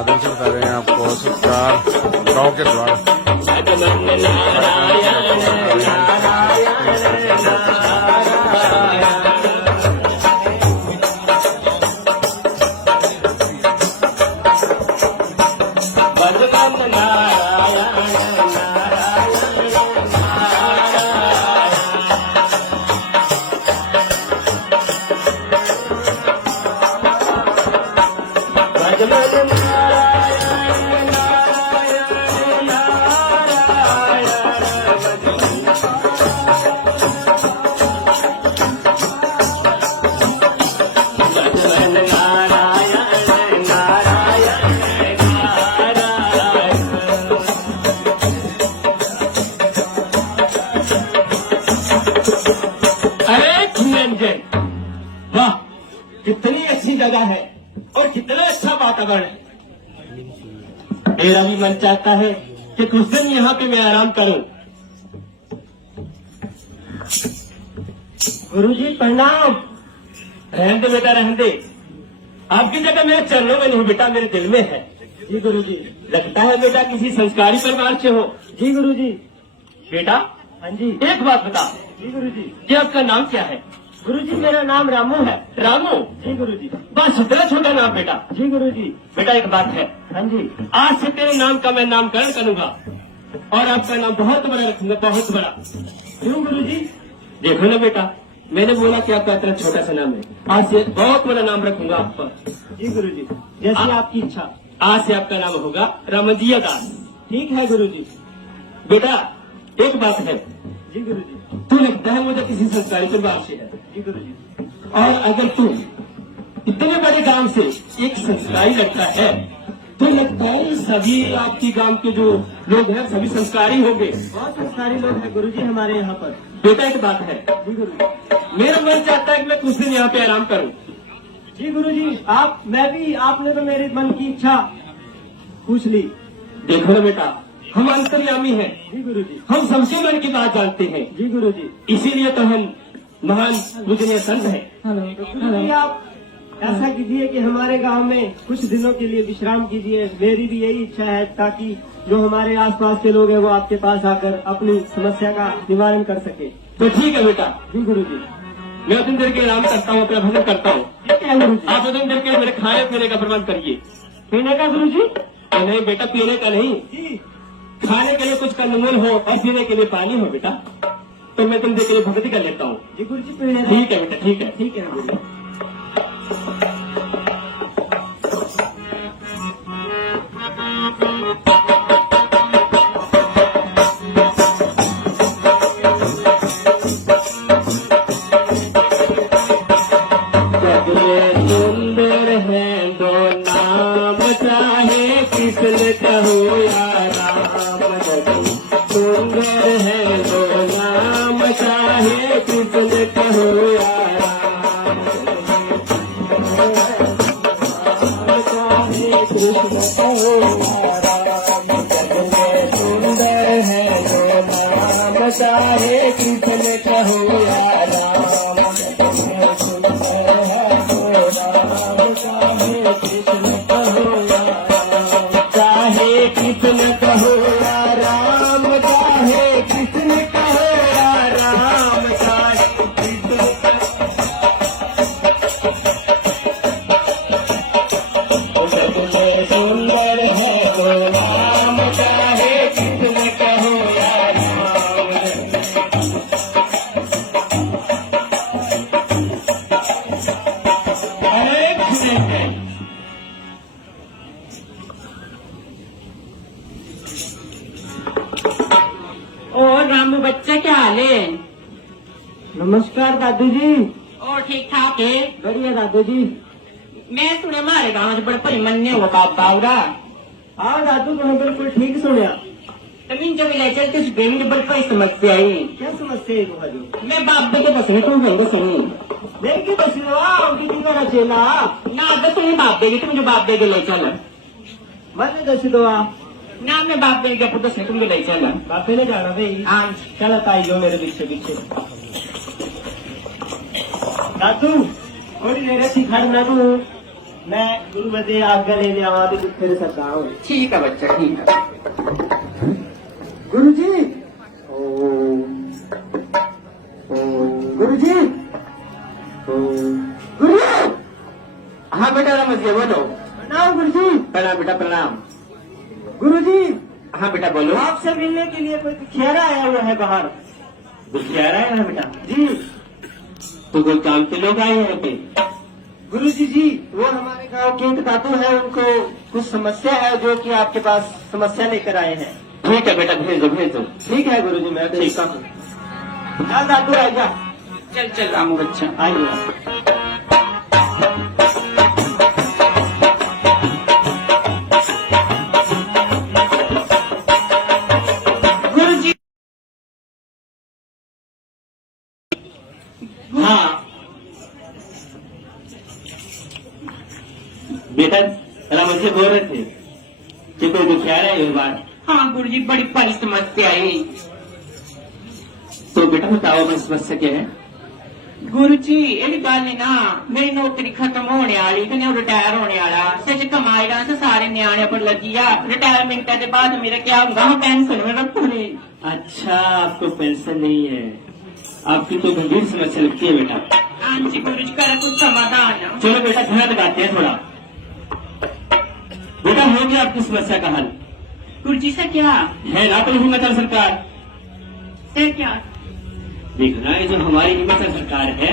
माध्यम से बता रहे हैं आपको सरकार गाँव के द्वार कितनी अच्छी जगह है और कितना अच्छा वातावरण है। मेरा भी मन चाहता है कि कुछ दिन यहाँ पे मैं आराम करूं। गुरुजी प्रणाम। रहने दे बेटा, रहने दे। आपकी जगह मेरे चरणों में नहीं बेटा, मेरे दिल में है। जी गुरुजी। लगता है बेटा किसी संस्कारी परिवार से हो। जी गुरुजी। बेटा हाँ जी, एक बात बता। जी गुरुजी। कि आपका नाम क्या है? गुरुजी मेरा नाम रामू है। रामू? जी गुरुजी। बस इतना छोटा नाम बेटा। जी गुरुजी। बेटा एक बात है। हाँ जी। आज से तेरे नाम का मैं नामकरण करूंगा और आपका नाम बहुत बड़ा रखूंगा, बहुत बड़ा। क्यों गुरुजी? देखो ना बेटा, मैंने बोला कि आपका इतना छोटा सा नाम है, आज से बहुत बड़ा नाम रखूंगा आप पर। जी गुरुजी, जैसी आपकी इच्छा। आज से आपका नाम होगा रामजिया दास। ठीक है गुरुजी। बेटा एक बात है। जी गुरुजी। तू लगता है मुझे किसी संस्कारी परिवार से है। जी गुरुजी। और अगर तू इतने बड़े गांव से एक संस्कारी लगता है तो लगता है सभी आपकी गांव के जो लोग हैं सभी संस्कारी होंगे। बहुत संस्कारी लोग हैं गुरुजी हमारे यहाँ पर। बेटा एक बात है। जी गुरुजी। मेरा मन चाहता है कि मैं कुछ दिन यहाँ पे आराम करूँ। जी गुरुजी। आपने तो मेरे मन की इच्छा पूछ ली। देखो ना बेटा, हम अंतर्यामी हैं। जी गुरुजी। हम सबसे मन की बात जानते हैं। जी गुरुजी। इसीलिए तो हम महान पूजनीय संत हैं। गुरुजी आप ऐसा कीजिए कि हमारे गांव में कुछ दिनों के लिए विश्राम कीजिए। मेरी भी यही इच्छा है ताकि जो हमारे आसपास के लोग हैं वो आपके पास आकर अपनी समस्या का निवारण कर सके। तो ठीक है बेटा। जी गुरुजी। मैं उतनी देर के आराम करता हूँ, अपना भजन करता हूँ। आप उतनी देर के मेरे खाने पीने का प्रबंध करिए। पीने का गुरुजी? नहीं बेटा, पीने का नहीं, खाने के लिए कुछ कंदमूल हो और पीने के लिए पानी हो बेटा। तो मैं तुम देर के लिए भक्ति कर लेता हूँ। जी गुरुजी। ठीक है बेटा, ठीक है। ठीक है गुरुजी। सुंदर है दो नाम चाहे कृष्ण कहो या राम। सुंदर है दो नाम चाहे कृष्ण कहो या राम। चाहे कृष्ण कहो या राम। सुंदर है दो नाम चाहे कृष्ण कहो या राम। कृष्ण कहो या राम, चाहे कृष्ण कहो या राम, चाहे कृष्ण सुंदर है वो नाम, चाहे कृष्ण कहो या राम। अरे कृष्ण और रामू बच्चा क्या हाल है? नमस्कार दादू जी। और ठीक ठाक है? बढ़िया दादू जी। मैं सुने हमारे गाँव से बड़े परिमन्य हो बाबा। हाँ दादू तुमने बिल्कुल ठीक सुना। तमीन जब ले चलते मुझे बड़ी कोई समस्या है। क्या समस्या है तुम्हारी? मैं बाप के बसने तुम कहेंगे सुनी देखिए बस दीदी का चेला ना अगर तुम्हें बाप देगी तुम जो बाप देगे ले चल मैंने दस दो ना मैं बाप देगी पुत्र से तुमको ले चल बापे ने जाना भाई। हाँ चल ताई लो मेरे पीछे पीछे। दादू थोड़ी देर सिखा ना तू मैं गुरु बदे आज्ञा लेने आवा तो फिर सकता हूँ। ठीक है बच्चा, ठीक है। गुरु जी, गुरु जी, गुरु जी। हाँ बेटा रमजिया बोलो। प्रणाम गुरु जी। प्रणाम बेटा प्रणाम। गुरु जी। हाँ बेटा बोलो। आपसे मिलने के लिए कोई दुखियारा आया हुआ है बाहर। दुखियारा आया है बेटा? जी। तो कोई काम के लोग आए हैं पे? गुरु जी, वो हमारे गांव के एक दादू है, उनको कुछ समस्या है जो कि आपके पास समस्या लेकर आए हैं। ठीक है बेटा, भेजो भेजो। ठीक है गुरु जी, मैं भेजता हूँ। चल दादू आजा। चल चल रामू बच्चा। आइए। गुरु जी। हाँ बेटा, मुझे बोल रहे थे कि कोई दुखियारा है इस बार। हाँ गुरु जी, बड़ी बड़ी समस्या है। तो बेटा बताओ मैं समस्या क्या है? गुरु जी ये गल है ना, मेरी नौकरी खत्म होने वाली ते मैं रिटायर होने वाला। सच कमाई रहा तो सारे न्याणे पर लगी आ। रिटायरमेंट के बाद मेरा क्या होगा? हम पेंशन में रखूंगी। अच्छा, आपको पेंशन नहीं है, आपकी तो गंभीर समस्या लगती है बेटा। हाँ जी गुरु जी, कर कुछ समाधान। चलो बेटा ध्यान लगाते हैं थोड़ा। बेटा हो गया आपकी समस्या का हल। गुरु जी से क्या है ना तो हिमाचल सरकार। सर क्या? देखना, ये जो हमारी हिमाचल सरकार है,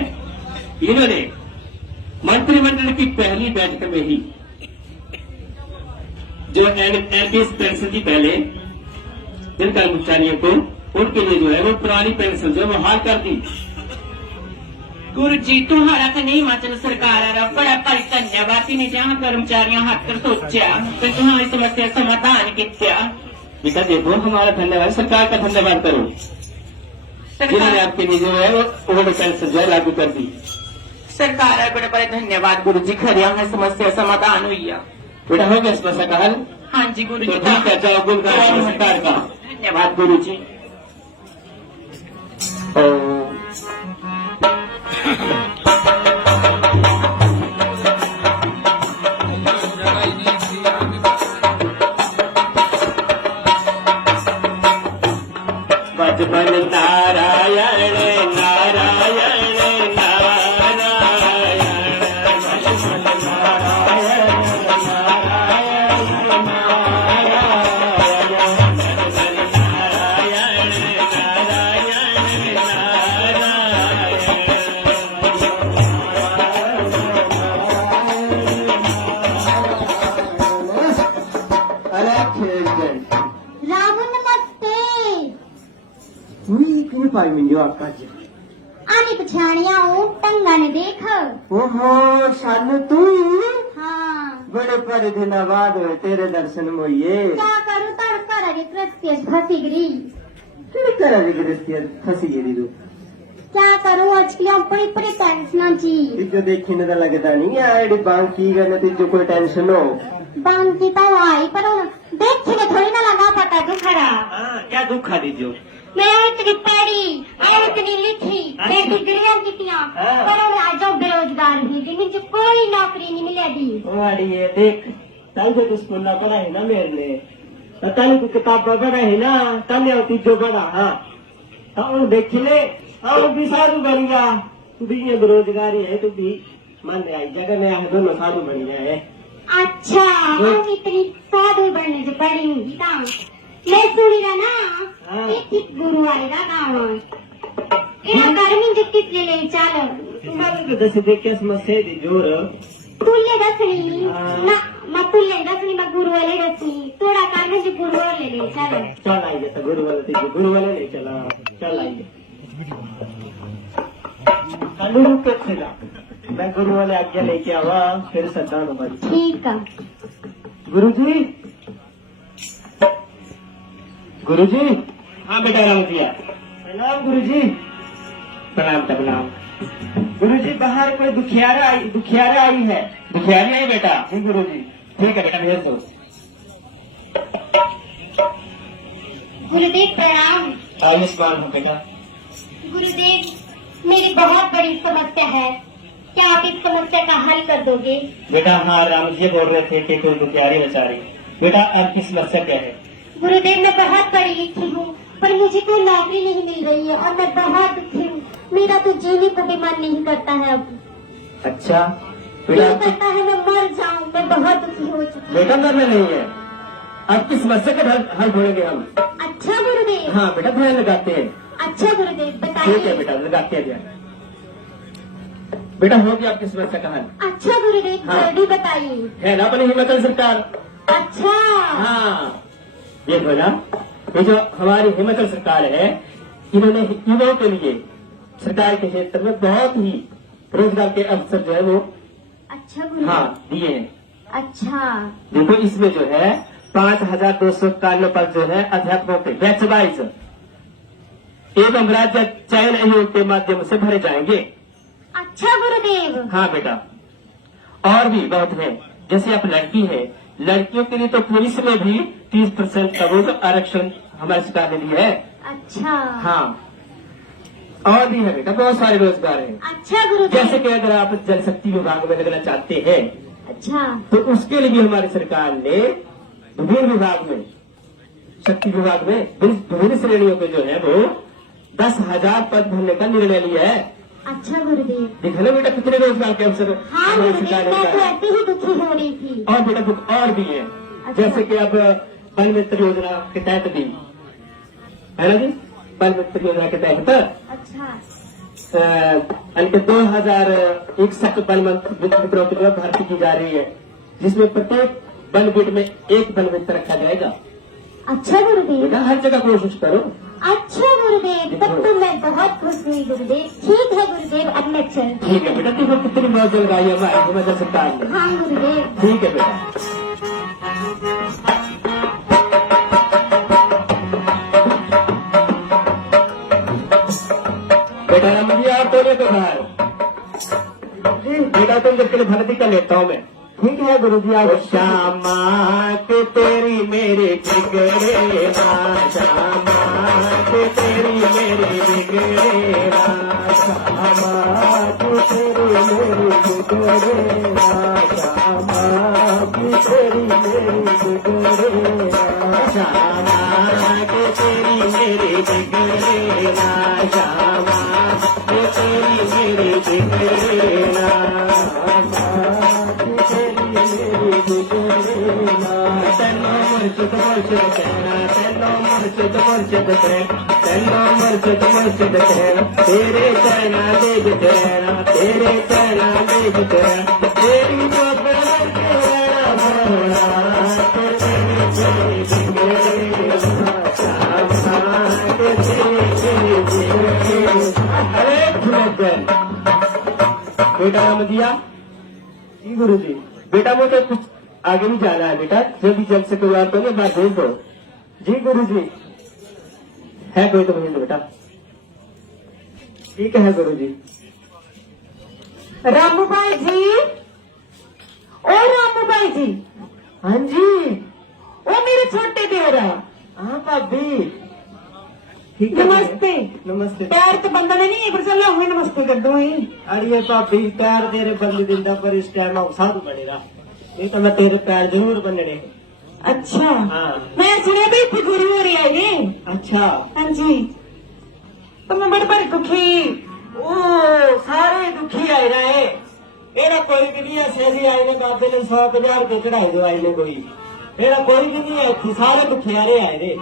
इन्होंने मंत्रिमंडल की पहली बैठक में ही जो एनपीएस पेंशन थी पहले जिन कर्मचारियों को, उनके लिए जो है वो पुरानी पेंशन जो है वो हाल कर दी। गुरु जी तुम्हारा तो नहीं हिमाचल सरकार आ बड़ा भारी धन्यवाद ने जहाँ कर्मचारियों हाथ कर सोचा तो तुम्हारी समस्या समाधान किया। बेटा देखो, हमारा धन्यवाद, सरकार का धन्यवाद करो जिन्होंने आपके लिए जो है वो ओल्ड पेंशन जो है लागू कर दी। सरकार है बड़े बड़े धन्यवाद गुरु जी, खरी हमें समस्या समाधान हुई है। बेटा हो गया समस्या का हल? हाँ जी गुरु तो जी। ठीक है, जाओ गुलगान सरकार का धन्यवाद गुरु जी। बचपन नारायण नारायण नारायण, बचपन नारायण नारायण नारायण, नारायण नारायण। रामू नमस्ते। हुई क्यों पाई मिलियो आपका जी? आनी पछाणिया हूँ, टंगा ने देख। ओहो शानू तू? हाँ, बड़े बड़े दिन बाद हुए तेरे दर्शन मोइये। क्या करूँ तर कर कृत्य फंसी गिरी। किस तरह की गृहस्थी फंसी गिरी तू? क्या करूँ आजकल बड़ी बड़ी टेंशन जी। जो देखी न लगता नहीं है बैंक की गए तुझे कोई टेंशन हो? बांकी तो आई पर देखी ने थोड़ी ना लगा पता दुखड़ा। क्या दुख आ दीजियो? मैं इतनी पढ़ी और इतनी लिखी, मैं डिग्रियां कीतियां, पर आज बेरोजगार ही थी, मुझे कोई नौकरी नहीं मिलेगी। ये देख, तल जो स्कूल ना पढ़ा है ना मेरे ने, तो तल को किताब पढ़ा है ना, तल होती जो बड़ा हाँ, तो देख ले और भी सारू बढ़िया। तू भी ये बेरोजगारी है, तू भी मान ले आई जगह में आए दोनों सारू बढ़िया है। अच्छा, हम इतनी साधु बनने से पढ़ी हूँ गीता। मैं सुनी रहा ना, एक गुरु वाले का गाँव है। इन गर्मी जो कितने ले चलो। तुम्हारे तो दस देख के समस्या दी जोर। तुल्ले दसनी ना, मैं तुल्ले दसनी, मैं गुरु वाले दसनी। थोड़ा कारण जो गुरु वाले ले चलो। चल आइए तो गुरु वाले तीजे गुरु वाले ले चला। चल आइए। अनुरूप के चला। मैं गुरु वाले आज्ञा लेके आवा, फिर सदा हमारी। ठीक है। गुरुजी, गुरुजी। हाँ बेटा राम जिया। प्रणाम गुरुजी। प्रणाम प्रणाम। गुरुजी बाहर कोई दुखियारा आई है। दुखियारी आई बेटा? जी गुरुजी। ठीक है बेटा, भेज दो। गुरुदेव प्रणाम। आयुष्मान हो बेटा। गुरुदेव मेरी बहुत बड़ी समस्या है। क्या आप इस समस्या का हल कर दोगे? बेटा हाँ, राम जी बोल रहे थे कि कोई दुखियारी बेचारी। बेटा आपकी समस्या क्या है? गुरुदेव मैं बहुत पढ़ी लिखी हूँ पर मुझे कोई नौकरी नहीं मिल रही है और मैं बहुत दुखी हूँ। मेरा तो जीने को भी मन नहीं करता है अब। अच्छा दिल बेटा करता है मैं मर जाऊँ। मैं बहुत दुखी हो चुकी हूँ। बेटा मरना नहीं है, आपकी समस्या का हल ढूंढेंगे हम। अच्छा गुरुदेव। हाँ बेटा ध्यान लगाते हैं। अच्छा गुरुदेव ठीक है बताइए। बेटा लगाते हैं ध्यान। बेटा हो गया आपकी समस्या का हल। अच्छा गुरुदेव हाँ। जल्दी बताइए। है ना अपनी हिमाचल सरकार? अच्छा हाँ ये बोला, ये जो हमारी हिमाचल सरकार है इन्होंने युवाओं के लिए सरकार के क्षेत्र में बहुत ही रोजगार के अवसर जो है वो अच्छा गुरुदेव। हाँ दिए हैं। अच्छा देखो इसमें जो है 5291 पद जो है अध्यापकों के बैच वाइज एवं राज्य चयन आयोग के माध्यम से भरे जाएंगे। अच्छा गुरुदेव। हाँ बेटा और भी बहुत है, जैसे आप लड़की है, लड़कियों के लिए तो पुलिस में भी 30% का वो जो आरक्षण हमारी सरकार ने दिया है। अच्छा हाँ और भी है बेटा, बहुत सारे रोजगार हैं। अच्छा गुरुदेव। जैसे कि अगर आप जल शक्ति विभाग में लगना चाहते हैं अच्छा तो उसके लिए भी हमारी सरकार ने विभिन्न विभाग में, शक्ति विभाग में विभिन्न श्रेणियों के जो है वो 10,000 पद भरने का निर्णय लिया है। अच्छा गुरुदेव। देखो ना बेटा कितने रोजगार के अवसर हाँ हमारी गुरुदेव सरकार ने मैं तो निकाले। ऐसे ही दुखी हो रही थी। और बेटा कुछ और भी है, जैसे कि अब बाल मित्र योजना के तहत भी है ना जी, बाल मित्र योजना के तहत अच्छा अंक 2061 बाल मित्रों की जो भर्ती की जा रही है, जिसमें प्रत्येक बल बीट में एक बल मित्र रखा जाएगा। अच्छा गुरुदेव। बेटा हर जगह कोशिश करो। अच्छा गुरुदेव तब तो मैं बहुत खुश हुई गुरुदेव। ठीक है गुरुदेव अब मैं चलती ठीक है बेटा, देखो कितनी मौज लगाई है हमारी हिमाचल सरकार ने। हूँ। हाँ गुरुदेव। ठीक है बेटा। बेटा मुझे आप तो तो बाहर जी, बेटा तुम जब के लिए भर्ती कर लेता हूँ मैं। ठीक है गुरु जी आप। श्यामा के तेरी मेरी बिगड़े ना, श्यामा के तेरी मेरी बिगड़े ना, श्यामा के तेरी मेरी बिगड़े ना, श्यामा के तेरी मेरी बिगड़े ना, श्यामा के तेरी मेरी बिगड़े ना, श्यामा के तेरी मेरी बिगड़े ना, तेनो मुर्शिद मुर्शिद कहना, तेनो मुर्शिद मुर्शिद कहना, तेनो मुर्शिद मुर्शिद कहना, तेरे चैना देख कहना, तेरे चैना देख कहना, तेरी तो बदल के रहना भोला, तेरी तेरी बिगड़े श्यामा के तेरी बिगड़े। अरे भुलगन बेटा नाम दिया जी गुरु जी। बेटा मुझे कुछ आगे नहीं जाना है बेटा, जल्दी जल्द से कोई बात करो मैं भेज दो। जी गुरु जी है कोई तो भेज दो बेटा। ठीक है गुरु जी। रामू भाई जी, ओ रामू भाई जी। हाँ जी। ओ मेरे छोटे देवरा। हाँ भाभी। ठीक है नमस्ते। नमस्ते। पैर तो बंदा नहीं एक चला हुए नमस्ते कर दो ही। अरे भाभी पैर तेरे बंद दिंदा पर इस टाइम साधु बनेगा, नहीं तो मैं तेरे पैर जरूर बनने। अच्छा हाँ। मैं सुने भी इतनी गुरु हो रही है ये। अच्छा हाँ जी तो मैं बड़े दुखी। ओ सारे दुखी आए रहे, मेरा कोई भी नहीं है। सैली आए ने बाबे ने 100,000 रुपये चढ़ाई दो आए ने कोई, मेरा कोई भी नहीं है। सारे दुखियारे आए रे।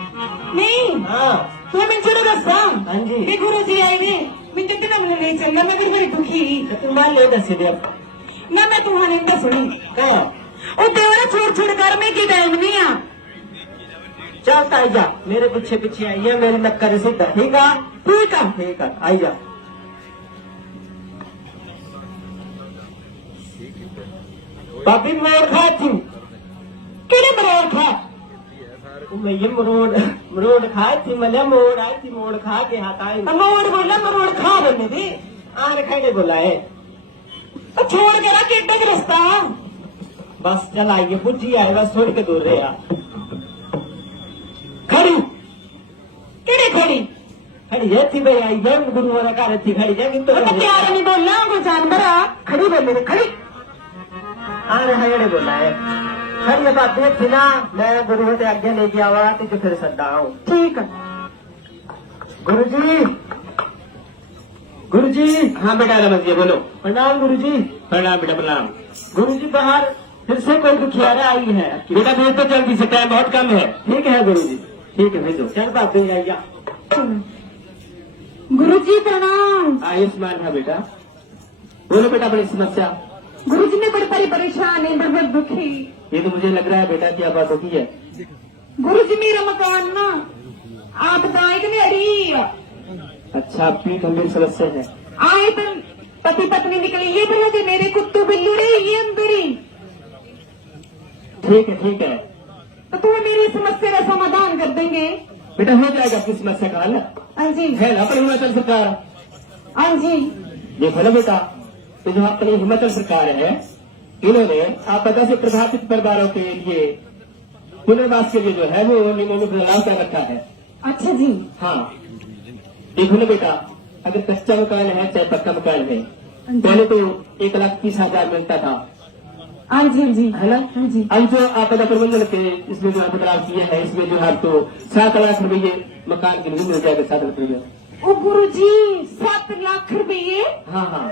नहीं हाँ तो मैं चलो दसा। हाँ जी। ये गुरु जी आए ने मैं तो बिना बोले नहीं चलना, मैं बड़ी दुखी तुम मान ले दस दे ना। मैं तुम्हारी नहीं सुनी क्या ओ देवरा छोड़ छोड़ कर मैं की टाइम नहीं आ। चलता आई जा, मेरे पीछे पीछे आई है, मेरी नक्कर सीधा। ठीक है ठीक है ठीक है आई जा। भाभी मोड़ खा थी, किने मरोड़ खा। मैं ये मरोड़ खाई थी, मैंने मोड़ आई थी, मोड़ खा के हाथ आई। मरोड़ बोला मरोड़ खा बनने दे। आर खाने बोला है तो छोड़ के रख एड्डे का रास्ता। बस चल आइए, बुझी आए बस छोड़ के दूर रहे। खड़ी किने खड़ी खड़ी है थी भाई आई जब गुरु वाला कार थी खड़ी है किंतु तो क्या नहीं बोलना वो जानवर खड़ी बोल रही खड़ी हाँ हगड़े बोला है खड़ी बात देख थी ना मैं गुरु से आज्ञा लेके आवा तो फिर सदा आऊँ ठीक है गुरुजी हाँ बेटा नमस्ते बोलो प्रणाम गुरुजी। प्रणाम बेटा प्रणाम गुरुजी बाहर फिर से कोई दुखियारा आई है। बेटा भेज तो चल भी सकता है बहुत कम है ठीक है गुरुजी। ठीक है भेजो चल बात नहीं आइया। गुरुजी प्रणाम। आयुष्मान है बेटा बोलो बेटा बड़ी समस्या गुरुजी मैं बड़ी परेशान है बड़ी दुखी। ये तो मुझे लग रहा है बेटा क्या बात होती है गुरुजी मेरा मकान ना आप बताए कि अड़ी अच्छा आपकी गंभीर समस्या है आए तो पति पत्नी निकली ये बोला कि मेरे कुत्तू बिल्लू रही ये अंदर ही ठीक है तो तुम मेरी समस्या का समाधान कर देंगे। बेटा हो जाएगा आपकी समस्या का हल हाँ जी है ना अपनी हिमाचल सरकार हाँ जी देखो ना बेटा तो जो अपनी हिमाचल सरकार है इन्होंने आपदा से प्रभावित परिवारों के लिए पुनर्वास के लिए जो है वो नियमों में बदलाव कर रखा है। अच्छा जी हाँ देखो ना बेटा अगर कच्चा मकान है चाहे पक्का मकान है पहले तो 1,30,000 मिलता था हाँ जी हाँ जी है ना हाँ जी अब जो आपदा प्रबंधन के इसमें जो बदलाव किए हैं इसमें जो है तो 7 लाख रुपये मकान के लिए मिल जाएगा 7 लाख रुपये। ओ गुरुजी 7 लाख रुपये हाँ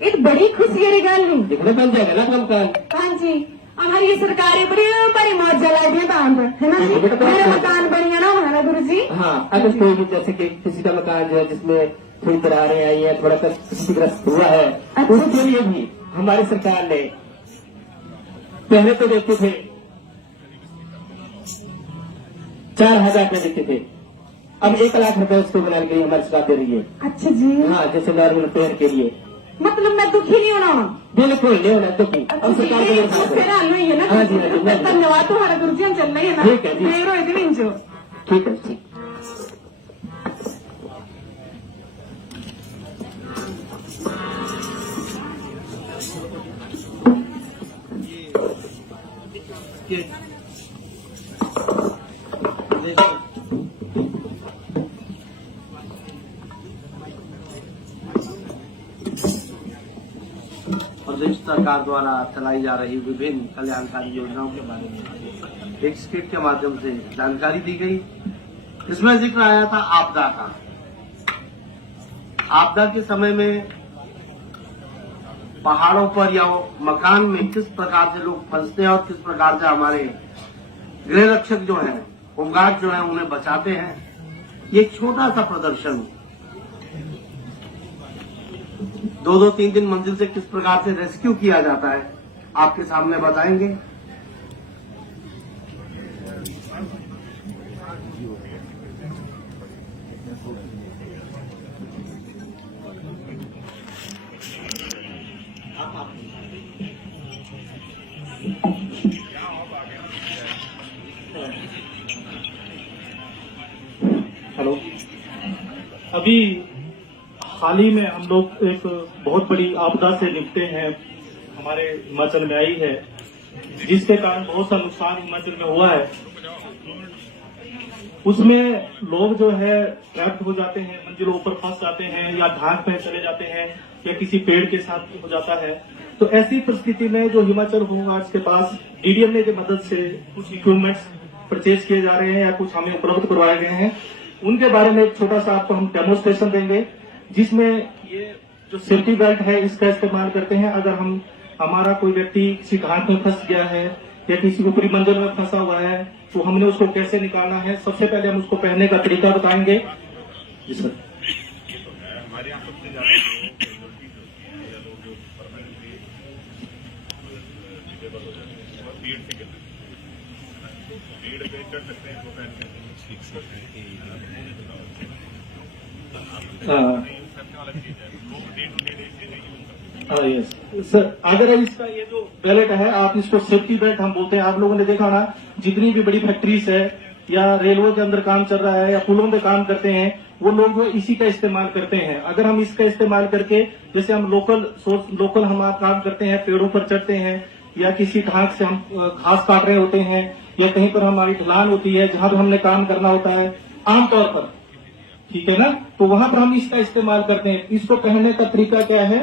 एक बड़ी खुशी वाली गल है। देखने बन जाएगा ना अपना मकान। हाँ जी हमारी ये सरकारी बड़ी मौज जला दी बांध है ना जी मेरा मकान बढ़िया ना हमारा गुरुजी। हाँ अगर कोई भी जैसे कि किसी का मकान जो है जिसमें थोड़ी दरारें आई है थोड़ा क्षतिग्रस्त हुआ है उसके लिए भी हमारी सरकार ने पहले तो देते थे 4,000 रुपये देते थे अब 1 लाख रुपए उसको बनाने के लिए हमारी सरकार दे रही है। अच्छा जी हाँ जैसे नॉर्मल रिपेयर के लिए मतलब मैं दुखी नहीं होना। बिल्कुल नहीं होना दुखी अब सरकार को मेरे साथ है। हाँ जी हाँ जी धन्यवाद तुम्हारा गुरुजी हम चल रहे हैं ना ठीक है, जी। देर हो इतनी जो ठीक है ठीक प्रदेश सरकार द्वारा चलाई जा रही विभिन्न कल्याणकारी योजनाओं के बारे में एक स्क्रिप्ट के माध्यम से जानकारी दी गई। इसमें जिक्र आया था आपदा का। आपदा के समय में पहाड़ों पर या मकान में किस प्रकार से लोग फंसते हैं और किस प्रकार से हमारे गृह रक्षक जो है होमगार्ड जो है उन्हें बचाते हैं। ये एक छोटा सा प्रदर्शन 2-2, 3-3 मंजिल से किस प्रकार से रेस्क्यू किया जाता है आपके सामने बताएंगे। हेलो अभी हाल ही में हम लोग एक बहुत बड़ी आपदा से निपटे हैं हमारे हिमाचल में आई है जिसके कारण बहुत सा नुकसान हिमाचल में हुआ है। उसमें लोग जो है ट्रैप्ड हो जाते हैं मंजिलों ऊपर फंस जाते हैं या ढांक पे चले जाते हैं या किसी पेड़ के साथ हो जाता है। तो ऐसी परिस्थिति में जो हिमाचल होमगार्ड्स के पास डीडीएमए की मदद से कुछ इक्विपमेंट्स परचेज किए जा रहे हैं या कुछ हमें उपलब्ध करवाए गए हैं उनके बारे में एक छोटा सा आपको हम डेमोस्ट्रेशन देंगे जिसमें ये जो सेफ्टी बेल्ट है इसका इस्तेमाल करते हैं। अगर हमारा कोई व्यक्ति किसी घाट में फंस गया है या किसी ऊपरी मंजिल में फंसा हुआ है तो हमने उसको कैसे निकालना है। सबसे पहले हम उसको पहनने का तरीका बताएंगे। जी सर। यस सर अगर इसका ये जो बेल्ट है आप इसको सेफ्टी बेल्ट हम बोलते हैं। आप लोगों ने देखा ना जितनी भी बड़ी फैक्ट्रीज है या रेलवे के अंदर काम चल रहा है या पुलों पे काम करते हैं वो लोग जो इसी का इस्तेमाल करते हैं। अगर हम इसका इस्तेमाल करके जैसे हम लोकल हम काम करते हैं पेड़ों पर चढ़ते हैं या किसी ढांक से हम घास काट रहे होते हैं या कहीं पर हमारी ढलान होती है जहां पर हमने काम करना होता है आमतौर पर ठीक है ना। तो वहां पर हम इसका इस्तेमाल करते हैं। इसको पहनने का तरीका क्या है,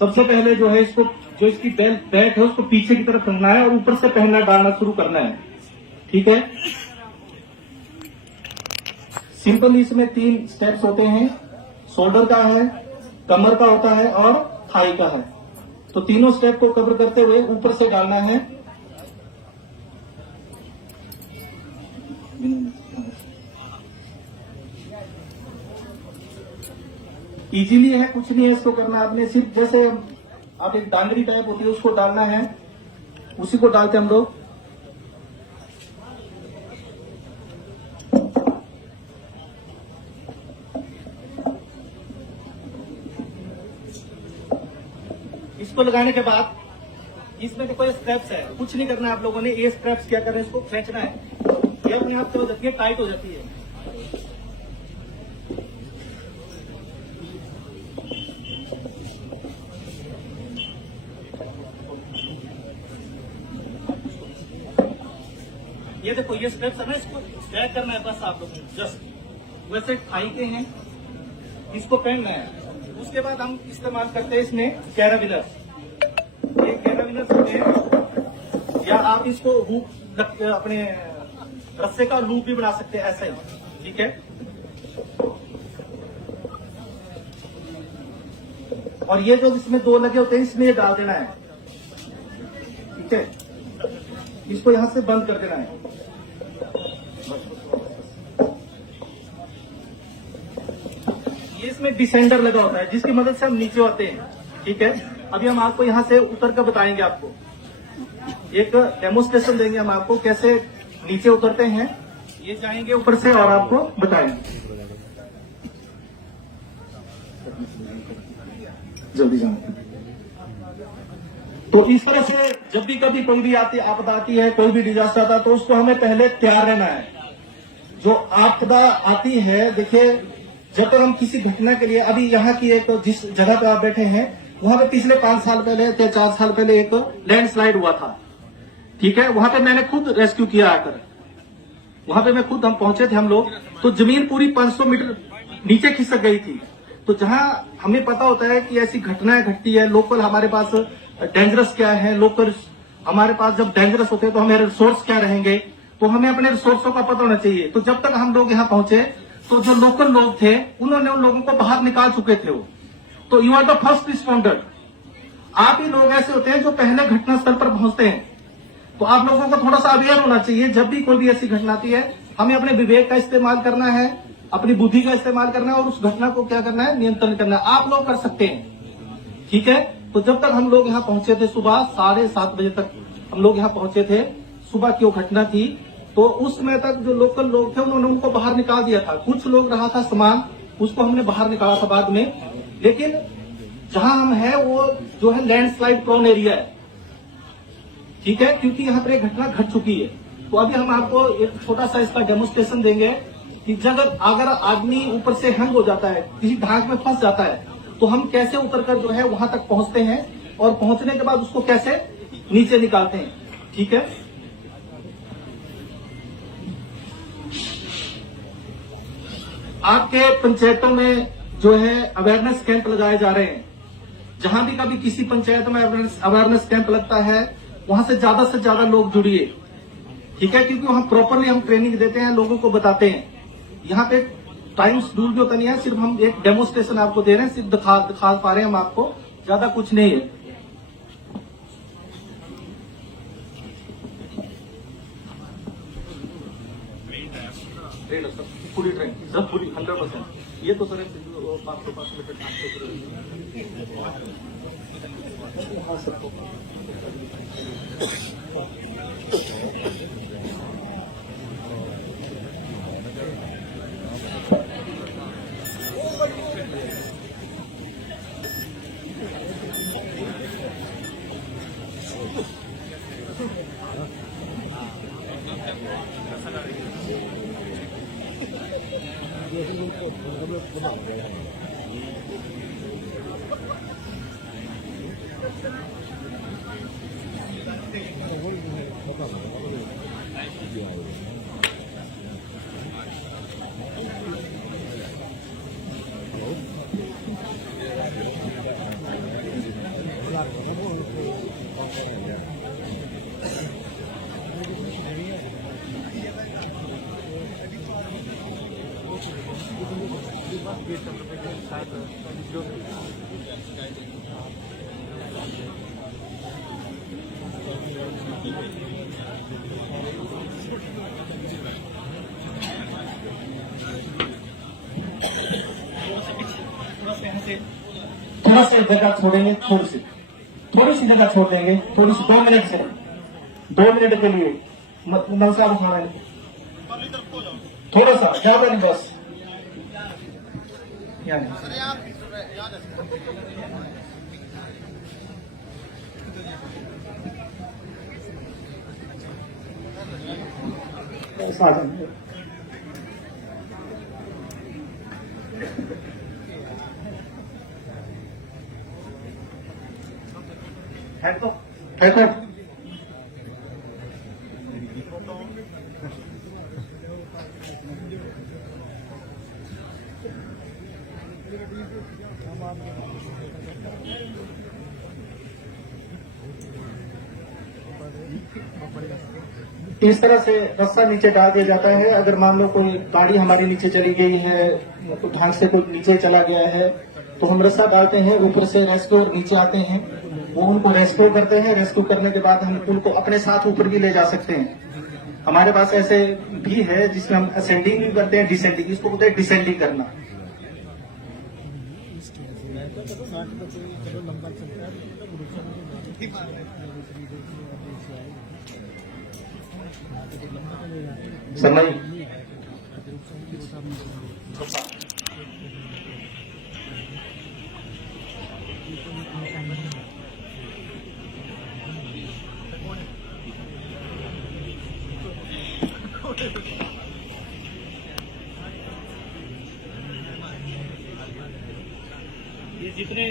सबसे पहले जो है इसको, जो इसकी बेल्ट है उसको पीछे की तरफ पहनना है और ऊपर से पहनना डालना शुरू करना है, ठीक है। सिंपल इसमें 3 स्टेप्स होते हैं, शोल्डर का है, कमर का होता है और थाई का है। तो तीनों स्टेप को कवर करते हुए ऊपर से डालना है। इजीली है, कुछ नहीं है इसको करना आपने, सिर्फ जैसे आप एक डांगरी टाइप होती है उसको डालना है, उसी को डालते हम लोग। इसको लगाने के बाद इसमें देखो ये स्ट्रैप्स है, कुछ नहीं करना है आप लोगों ने। ये स्ट्रैप्स क्या करना है, इसको खींचना है, ये अपने आप से हो जाती है, टाइट हो जाती है। ये देखो ये स्ट्रैप्स है ना, इसको ड्रैग करना है बस आप लोगों ने, जस्ट वैसे थाई के हैं, इसको पहनना है। उसके बाद हम इस्तेमाल करते हैं इसमें कैराबिनर्स। ये कैराबिनर्स होते हैं, या आप इसको हुक अपने रस्से का लूप भी बना सकते हैं, ऐसा ही, ठीक है। और ये जो इसमें 2 लगे होते हैं, इसमें ये डाल देना है, ठीक है। इसको यहां से बंद कर देना है। ये इसमें डिसेंडर लगा होता है जिसकी मदद से हम नीचे आते हैं, ठीक है। अभी हम आपको यहां से उतर कर बताएंगे, आपको एक डेमोस्ट्रेशन देंगे हम आपको कैसे नीचे उतरते हैं। ये जाएंगे ऊपर से और आपको बताएंगे, जल्दी जाएंगे। तो इस तरह से जब भी कभी कोई भी आपदा आती है, कोई भी डिजास्टर आता है, तो उसको हमें पहले तैयार रहना है। जो आपदा आती है, देखिए जब तक हम किसी घटना के लिए, अभी यहाँ की एक जिस जगह पे आप बैठे हैं वहां पे पिछले 5 साल पहले या 4 साल पहले एक लैंडस्लाइड हुआ था, ठीक है। वहां पे मैंने खुद रेस्क्यू किया आकर, वहां पे मैं खुद, हम पहुंचे थे हम लोग, तो जमीन पूरी 500 मीटर नीचे खिसक गई थी। तो जहां हमें पता होता है कि ऐसी घटनाएं घटती है, लोकल हमारे पास डेंजरस क्या है, लोकल हमारे पास जब डेंजरस होते हैं तो हमें रिसोर्स क्या रहेंगे, तो हमें अपने रिसोर्सों का पता होना चाहिए। तो जब तक हम लोग यहाँ पहुंचे तो जो लोकल लोग थे उन्होंने उन लोगों को बाहर निकाल चुके थे वो। तो you are the first responder. आप ही लोग ऐसे होते हैं जो पहले घटना स्थल पर पहुंचते हैं। तो आप लोगों को थोड़ा सा अवेयर होना चाहिए, जब भी कोई भी ऐसी घटना आती है हमें अपने विवेक का इस्तेमाल करना है, अपनी बुद्धि का इस्तेमाल करना है और उस घटना को क्या करना है, नियंत्रण करना है। आप लोग कर सकते हैं, ठीक है। तो जब तक हम लोग यहाँ पहुंचे थे, सुबह 7:30 बजे तक हम लोग यहाँ पहुंचे थे, सुबह की वो घटना थी। तो उस समय तक जो लोकल लोग थे उन्होंने उनको बाहर निकाल दिया था। कुछ लोग रहा था सामान, उसको हमने बाहर निकाला था बाद में। लेकिन जहां हम हैं वो जो है लैंडस्लाइड प्रोन एरिया है, ठीक है, क्योंकि यहाँ पर एक घटना घट चुकी है। तो अभी हम आपको एक छोटा सा इसका डेमोस्ट्रेशन देंगे कि जब अगर आदमी ऊपर से हैंग हो जाता है, किसी ढांक में फंस जाता है, तो हम कैसे उतरकर जो है वहां तक पहुंचते हैं और पहुंचने के बाद उसको कैसे नीचे निकालते हैं, ठीक है। आपके पंचायतों में जो है अवेयरनेस कैंप लगाए जा रहे हैं। जहां भी कभी किसी पंचायत में अवेयरनेस कैंप लगता है वहां से ज्यादा लोग जुड़िए, ठीक है, क्योंकि वहां प्रॉपरली हम ट्रेनिंग देते हैं, लोगों को बताते हैं। यहाँ पे टाइम शेड्यूल भी होता नहीं है, सिर्फ हम एक डेमोस्ट्रेशन आपको दे रहे हैं, सिर्फ दिखा पा रहे हैं हम आपको, ज्यादा कुछ नहीं है। पूरी ट्रेन सब पूरी 100%। ये तो सर 500 मीटर हाँ सर। थोड़ा सा जगह छोड़ेंगे, थोड़ी सी जगह छोड़ देंगे, थोड़ी सी 2 मिनट से 2 मिनट के लिए नमस्कार उठाना है, थोड़ा सा ज्यादा नहीं, बस फेंको। इस तरह से रस्सा नीचे डाल दिया जाता है। अगर मान लो कोई गाड़ी हमारी नीचे चली गई है, ढंग से कोई नीचे चला गया है, तो हम रस्सा डालते हैं, ऊपर से रेस्क्यू नीचे आते हैं, वो उनको रेस्क्यू करते हैं। रेस्क्यू करने के बाद हम उनको अपने साथ ऊपर भी ले जा सकते हैं। हमारे पास ऐसे भी है जिसमें हम असेंडिंग भी करते हैं, डिसेंडिंग, इसको बोलते हैं डिसेंडिंग करना। समय ये जितने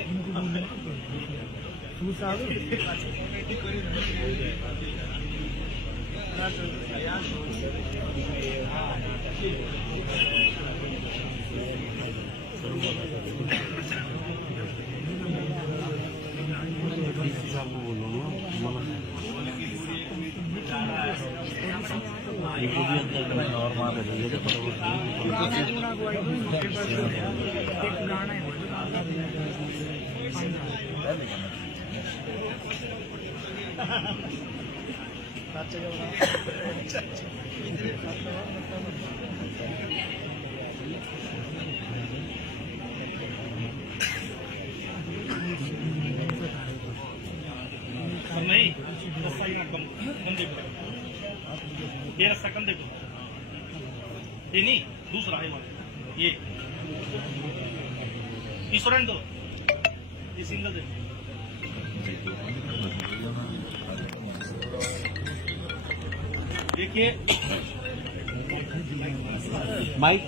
नहीं ये रस्सा कम देखो, ये नहीं दूसरा है ये स्टूडेंट दो, ये सिंगल देखो। देखिए माइक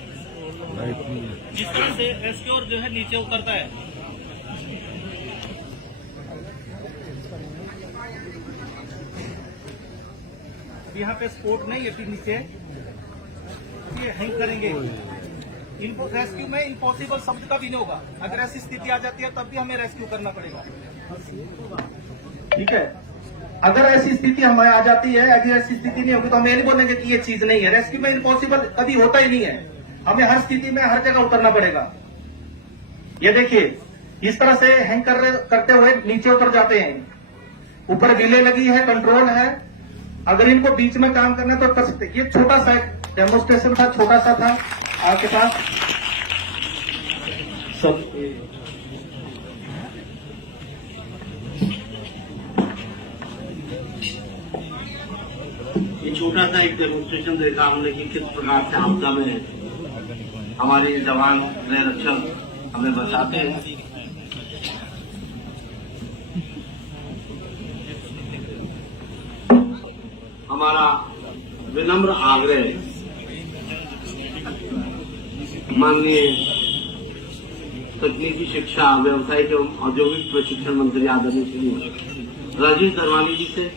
जिस तरह से रेस्क्यूअर जो है नीचे उतरता है, यहाँ पे स्पोर्ट नहीं है, फिर नीचे ये हैंग करेंगे। इनको रेस्क्यू में इम्पॉसिबल शब्द का भी नहीं होगा। अगर ऐसी स्थिति आ जाती है तब भी हमें रेस्क्यू करना पड़ेगा। ठीक है, अगर ऐसी स्थिति हमें आ जाती है, अगर ऐसी स्थिति नहीं होगी तो हम ये नहीं बोलेंगे कि ये चीज नहीं है। रेस्क्यू में इम्पॉसिबल कभी होता ही नहीं है, हमें हर स्थिति में हर जगह उतरना पड़ेगा। ये देखिए इस तरह से हैंग करते हुए नीचे उतर जाते हैं। ऊपर रिले लगी है, कंट्रोल है। अगर इनको बीच में काम करना तो कर सकते। ये छोटा सा डेमोस्ट्रेशन था, छोटा सा था आपके पास सब। ये छोटा सा एक डेमोस्ट्रेशन देखा हमने कि किस प्रकार से आपदा में हमारे जवान गृह रक्षक हमें बचाते हैं। हमारा विनम्र आग्रह माननीय तकनीकी शिक्षा, व्यावसायिक एवं औद्योगिक प्रशिक्षण मंत्री आदरणीय श्री राजेश धर्मानी जी से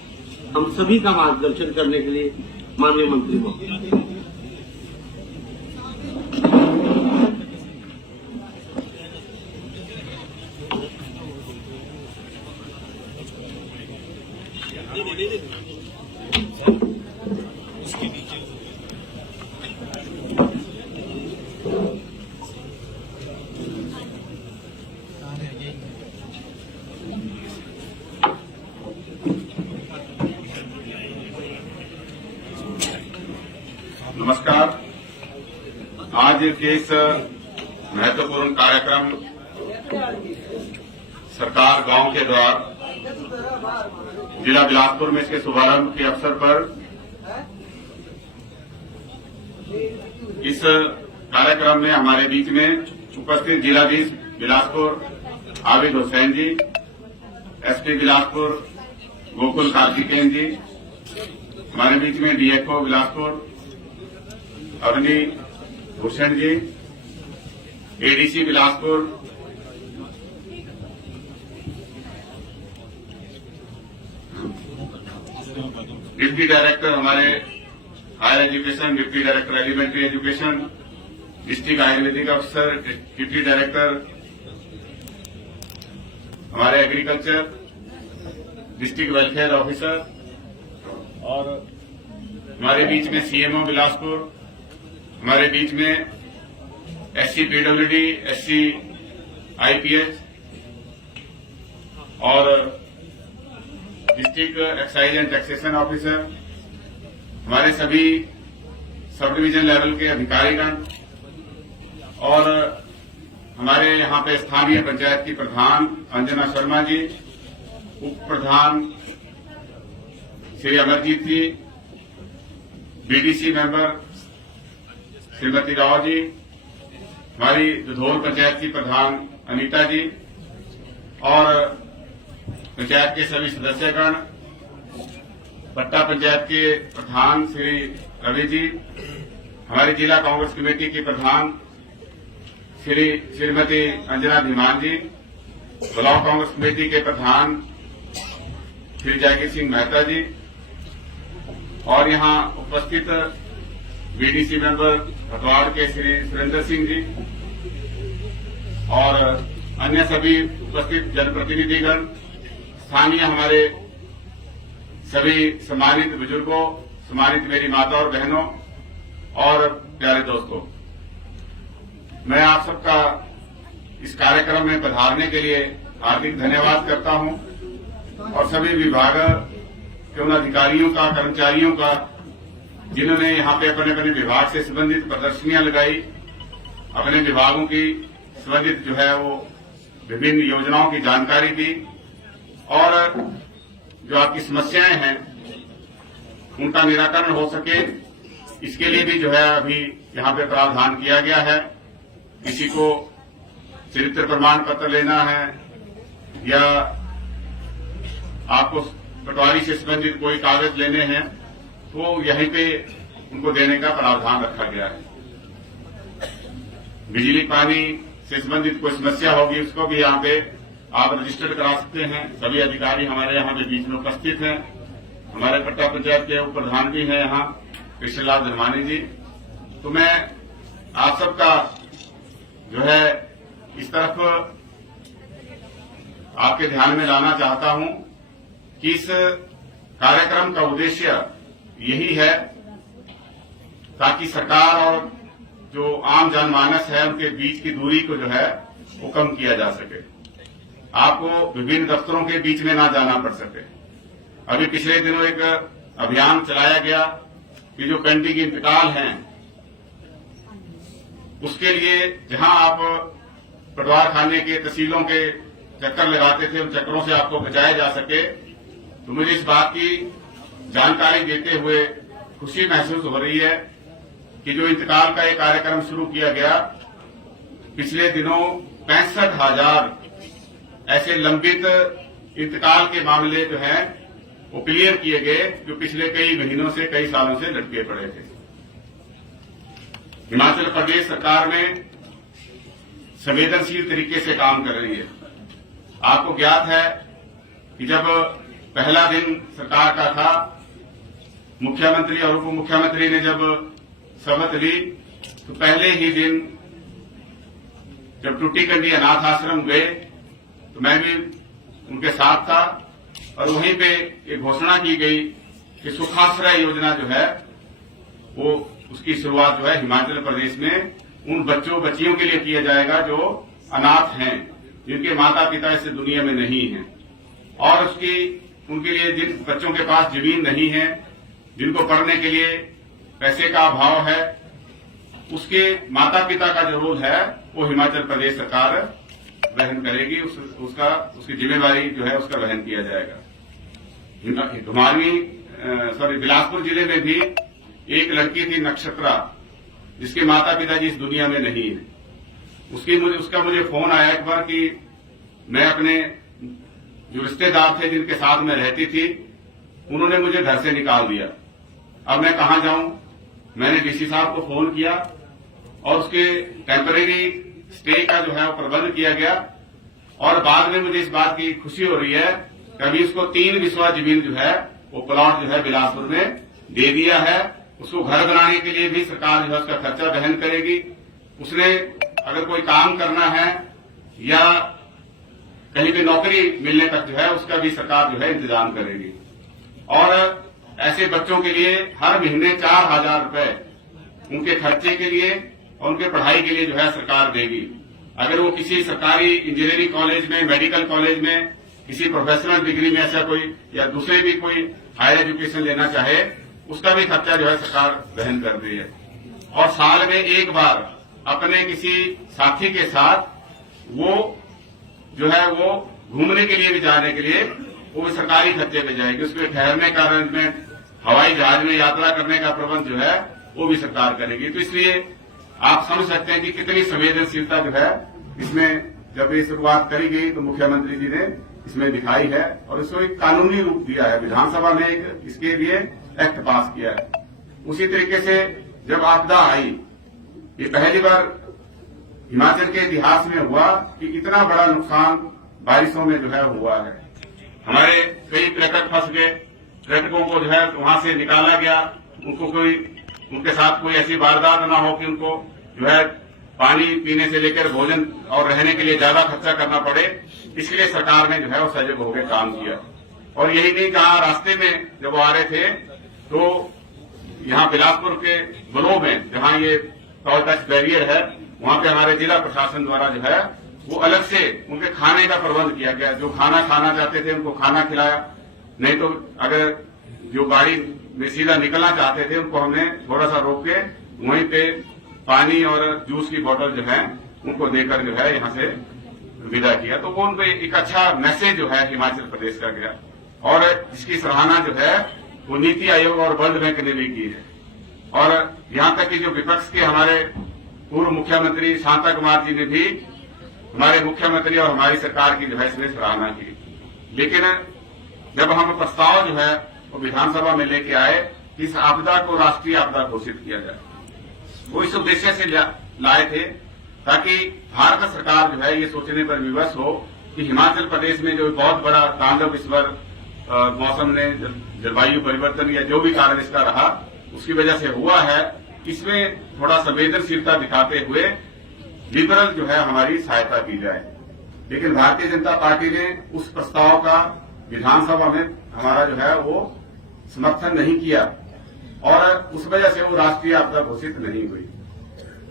हम सभी का मार्गदर्शन करने के लिए माननीय मंत्री को शिविर के इस महत्वपूर्ण कार्यक्रम सरकार गांव के द्वार जिला बिलासपुर में इसके शुभारंभ के अवसर पर इस कार्यक्रम में हमारे बीच में उपस्थित जिलाधीश बिलासपुर आबिद हुसैन जी, एसपी बिलासपुर गोकुल कार्तिकेयन जी, हमारे बीच में DFO Bilaspur Avani Bhushan ji, ADC Bilaspur deputy director हमारे higher education, deputy director elementary education, district ayurvedic अफसर, डिप्टी डायरेक्टर हमारे एग्रीकल्चर, डिस्ट्रिक्ट वेलफेयर ऑफिसर और हमारे बीच में सीएमओ बिलासपुर, हमारे बीच में एससी पीडब्ल्यूडी, एससी आईपीएच और district excise and taxation officer, हमारे सभी सब डिवीजन लेवल के अधिकारीगण और हमारे यहाँ पे स्थानीय पंचायत की प्रधान अंजना शर्मा जी, उप प्रधान श्री अमरजीत जी, बीडीसी मेंबर श्रीमती राव जी, हमारी दुधौल पंचायत की प्रधान अनीता जी और पंचायत के सभी सदस्यगण, पट्टा पंचायत के प्रधान श्री रवि जी, हमारी जिला कांग्रेस कमेटी की प्रधान श्रीमती अंजना धीमान जी, ब्लॉक कांग्रेस कमेटी के प्रधान श्री जयकीर सिंह मेहता जी और यहां उपस्थित बीडीसी मेंबर हटवाड़ के श्री सुरेंद्र सिंह जी और अन्य सभी उपस्थित जनप्रतिनिधिगण, स्थानीय हमारे सभी सम्मानित बुजुर्गों, सम्मानित मेरी माता और बहनों और प्यारे दोस्तों, मैं आप सबका इस कार्यक्रम में पधारने के लिए हार्दिक धन्यवाद करता हूं और सभी विभाग के उन अधिकारियों का, कर्मचारियों का जिन्होंने यहां पे अपने अपने विभाग से संबंधित प्रदर्शनियां लगाई, अपने विभागों की संबंधित जो है वो विभिन्न योजनाओं की जानकारी दी और जो आपकी समस्याएं हैं उनका निराकरण हो सके इसके लिए भी जो है अभी यहाँ पे प्रावधान किया गया है। किसी को चरित्र प्रमाण पत्र लेना है या आपको पटवारी से संबंधित कोई कागज लेने हैं तो यहीं पे उनको देने का प्रावधान रखा गया है। बिजली पानी से संबंधित कोई समस्या होगी उसको भी यहाँ पे आप रजिस्टर्ड करा सकते हैं। सभी अधिकारी हमारे यहाँ पे बीच में उपस्थित हैं। हमारे पट्टा पंचायत के उप प्रधान भी हैं यहाँ कृष्णलाल धर्मानी जी। तो मैं आप सबका जो है इस तरफ आपके ध्यान में लाना चाहता हूं कि इस कार्यक्रम का उद्देश्य यही है ताकि सरकार और जो आम जनमानस है उनके बीच की दूरी को जो है वो कम किया जा सके, आपको विभिन्न दफ्तरों के बीच में ना जाना पड़ सके। अभी पिछले दिनों एक अभियान चलाया गया कि जो पेंडिंग इंतकाल हैं उसके लिए जहां आप पटवार खाने के तहसीलों के चक्कर लगाते थे उन चक्करों से आपको बचाया जा सके। तो मुझे इस बात की जानकारी देते हुए खुशी महसूस हो रही है कि जो इंतकाल का एक कार्यक्रम शुरू किया गया, पिछले दिनों 65,000 ऐसे लंबित इंतकाल के मामले जो हैं वो क्लियर किए गए जो पिछले कई महीनों से, कई सालों से लटके पड़े थे। हिमाचल प्रदेश सरकार में संवेदनशील तरीके से काम कर रही है। आपको ज्ञात है कि जब पहला दिन सरकार का था, मुख्यमंत्री और उप मुख्यमंत्री ने जब शपथ ली तो पहले ही दिन जब टूटीकंडी अनाथ आश्रम गए तो मैं भी उनके साथ था और वहीं पे एक घोषणा की गई कि सुखाश्रय योजना जो है वो उसकी शुरुआत जो है हिमाचल प्रदेश में उन बच्चों बच्चियों के लिए किया जाएगा जो अनाथ हैं, जिनके माता पिता इस दुनिया में नहीं हैं और उनके लिए जिन बच्चों के पास जमीन नहीं है, जिनको पढ़ने के लिए पैसे का अभाव है, उसके माता पिता का जो रोल है वो हिमाचल प्रदेश सरकार वहन करेगी। उसकी जिम्मेवारी जो है उसका वहन किया जाएगा। बिलासपुर जिले में भी एक लड़की थी नक्षत्रा, जिसके माता पिता जी इस दुनिया में नहीं है। उसका मुझे फोन आया एक बार कि मैं अपने जो रिश्तेदार थे जिनके साथ में रहती थी, उन्होंने मुझे घर से निकाल दिया। अब मैं कहां जाऊं? मैंने डीसी साहब को फोन किया और उसके टेम्परेरी स्टे का जो है वो प्रबंध किया गया। और बाद में मुझे इस बात की खुशी हो रही है कि अभी उसको 3 बिस्वा जमीन जो है वो प्लॉट जो है बिलासपुर में दे दिया है। उसको घर बनाने के लिए भी सरकार जो है उसका खर्चा वहन करेगी। उसने अगर कोई काम करना है या कहीं भी नौकरी मिलने तक जो है उसका भी सरकार जो है इंतजाम करेगी। और ऐसे बच्चों के लिए हर महीने 4,000 रुपए उनके खर्चे के लिए और उनके पढ़ाई के लिए जो है सरकार देगी। अगर वो किसी सरकारी इंजीनियरिंग कॉलेज में, मेडिकल कॉलेज में, किसी प्रोफेशनल डिग्री में ऐसा कोई या दूसरे भी कोई हायर एजुकेशन लेना चाहे, उसका भी खर्चा जो है सरकार वहन कर रही है। और साल में एक बार अपने किसी साथी के साथ वो जो है वो घूमने के लिए भी जाने के लिए वो भी सरकारी खर्चे पे जाएगी। उसमें ठहरने का अरेंजमेंट, हवाई जहाज में यात्रा करने का प्रबंध जो है वो भी सरकार करेगी। तो इसलिए आप समझ सकते हैं कि कितनी संवेदनशीलता जो है इसमें जब ये शुरुआत करी गई तो मुख्यमंत्री जी ने इसमें दिखाई है और इसको एक कानूनी रूप दिया है। विधानसभा ने एक इसके लिए एक्ट पास किया है। उसी तरीके से जब आपदा आई, ये पहली बार हिमाचल के इतिहास में हुआ कि इतना बड़ा नुकसान बारिशों में जो है हुआ है। हमारे कई पर्यटक फंस गए, पर्यटकों को जो है वहां से निकाला गया। उनके साथ कोई ऐसी वारदात न हो कि उनको जो है पानी पीने से लेकर भोजन और रहने के लिए ज्यादा खर्चा करना पड़े। इसके लिए सरकार ने जो है वो सजग होकर काम किया। और यही नहीं कहा, रास्ते में जब वो आ रहे थे तो यहाँ बिलासपुर के बलो में जहां ये टोल टैक्स बैरियर है, वहां पे हमारे जिला प्रशासन द्वारा जो है वो अलग से उनके खाने का प्रबंध किया गया। जो खाना खाना चाहते थे उनको खाना खिलाया, नहीं तो अगर जो गाड़ी में सीधा निकलना चाहते थे उनको हमने थोड़ा सा रोक के वहीं पे पानी और जूस की बोतल जो है उनको देकर जो है यहाँ से विदा किया। तो वो उनको एक अच्छा मैसेज जो है हिमाचल प्रदेश का गया। और इसकी सराहना जो है वो नीति आयोग और वर्ल्ड बैंक ने भी की है। और यहाँ तक कि जो विपक्ष के हमारे पूर्व मुख्यमंत्री शांता कुमार जी ने भी हमारे मुख्यमंत्री और हमारी सरकार की जो है इसमें सराहना की। लेकिन जब हम प्रस्ताव जो है वो विधानसभा में लेके आए कि इस आपदा को राष्ट्रीय आपदा घोषित किया जाए, वो इस उद्देश्य से लाए थे ताकि भारत सरकार जो है ये सोचने पर विवश हो कि हिमाचल प्रदेश में जो बहुत बड़ा तांडव इस बार मौसम ने, जलवायु परिवर्तन या जो भी कारण इसका रहा उसकी वजह से हुआ है, इसमें थोड़ा संवेदनशीलता दिखाते हुए लिबरल जो है हमारी सहायता की जाए। लेकिन भारतीय जनता पार्टी ने उस प्रस्ताव का विधानसभा में हमारा जो है वो समर्थन नहीं किया और उस वजह से वो राष्ट्रीय आपदा घोषित नहीं हुई।